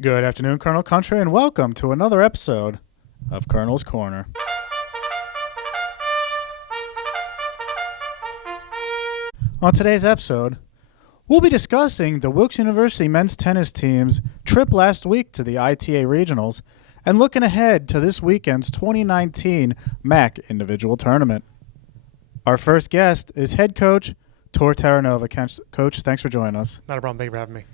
Good afternoon, Colonel Country, and welcome to another episode of Colonel's Corner. On today's episode, we'll be discussing the Wilkes University men's tennis team's trip last week to the ITA Regionals and looking ahead to this weekend's 2019 MAC Individual Tournament. Our first guest is head coach Torr Terranova. Coach, thanks for joining us. Not a problem. Thank you for having me.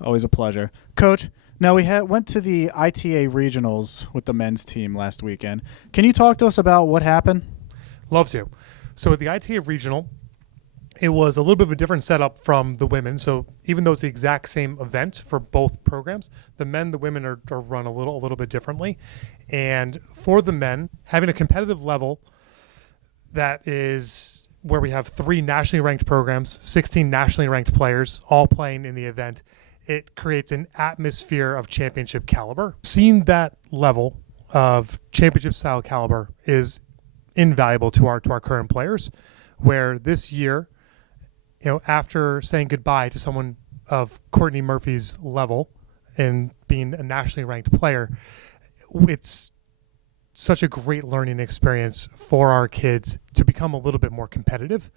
Always a pleasure. Coach, now we went to the ITA Regionals with the men's team last weekend. Can you talk to us about what happened? Love to. So at the ITA Regional, it was a little bit of a different setup from the women. So even though it's the exact same event for both programs, the men, the women are run a little bit differently. And for the men, having a competitive level that is where we have 3 nationally ranked programs, 16 nationally ranked players, all playing in the event, it creates an atmosphere of championship caliber. Seeing that level of championship style caliber is invaluable to our current players, where this year, after saying goodbye to someone of Courtney Murphy's level and being a nationally ranked player, it's such a great learning experience for our kids to become a little bit more competitive,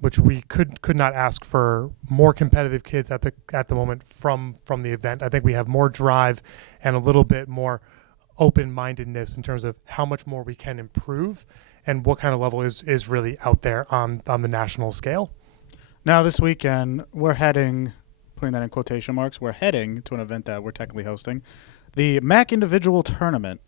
which we could not ask for more competitive kids at the moment from the event. I think we have more drive and a little bit more open-mindedness in terms of how much more we can improve and what kind of level is really out there on the national scale. Now this weekend, we're heading, putting that in quotation marks, we're heading to an event that we're technically hosting, the MAC Individual Tournament.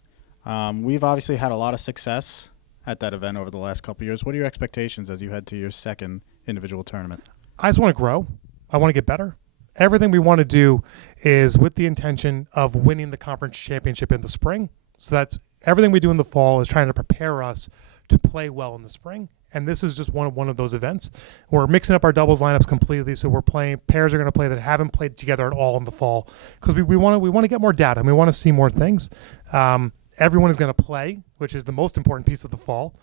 We've obviously had a lot of success at that event over the last couple of years. What are your expectations as you head to your second individual tournament? I just want to grow. I want to get better. Everything we want to do is with the intention of winning the conference championship in the spring. So that's everything we do in the fall is trying to prepare us to play well in the spring. And this is just one of those events. We're mixing up our doubles lineups completely. So we're playing pairs are going to play that haven't played together at all in the fall because we want to get more data and we want to see more things. Everyone is going to play, which is the most important piece of the fall,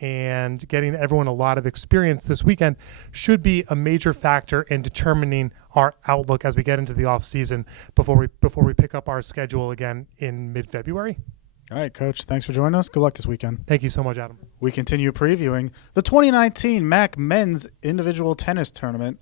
and getting everyone a lot of experience this weekend should be a major factor in determining our outlook as we get into the off season before we pick up our schedule again in mid-February. All right, Coach, thanks for joining us. Good luck this weekend. Thank you so much, Adam. We continue previewing the 2019 MAC Men's Individual Tennis Tournament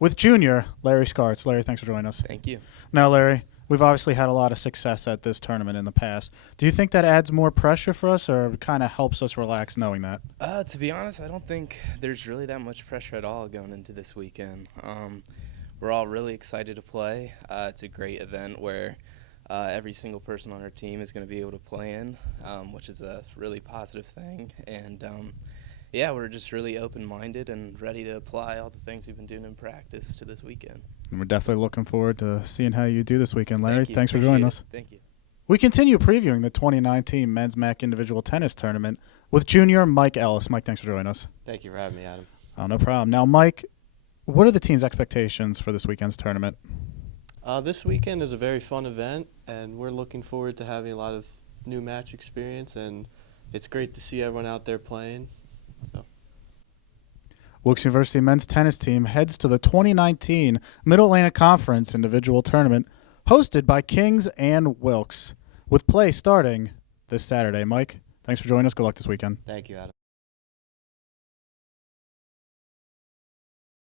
with junior Larry Scartz. Larry, thanks for joining us. Thank you. Now, Larry, we've obviously had a lot of success at this tournament in the past. Do you think that adds more pressure for us or kind of helps us relax knowing that? To be honest, I don't think there's really that much pressure at all going into this weekend. We're all really excited to play. It's a great event where every single person on our team is going to be able to play in, which is a really positive thing. And, we're just really open-minded and ready to apply all the things we've been doing in practice to this weekend. And we're definitely looking forward to seeing how you do this weekend, Larry. Thanks for Appreciate joining it. us. Thank you. We continue previewing the 2019 Men's MAC Individual Tennis Tournament with junior Mike Ellis. Mike, thanks for joining us. Thank you for having me, Adam. Oh, no problem. Now, Mike, what are the team's expectations for this weekend's tournament? This weekend is a very fun event, and we're looking forward to having a lot of new match experience, and it's great to see everyone out there playing. So. Wilkes University men's tennis team heads to the 2019 Mid-Atlantic Conference Individual Tournament hosted by Kings and Wilkes, with play starting this Saturday. Mike, thanks for joining us. Good luck this weekend. Thank you, Adam.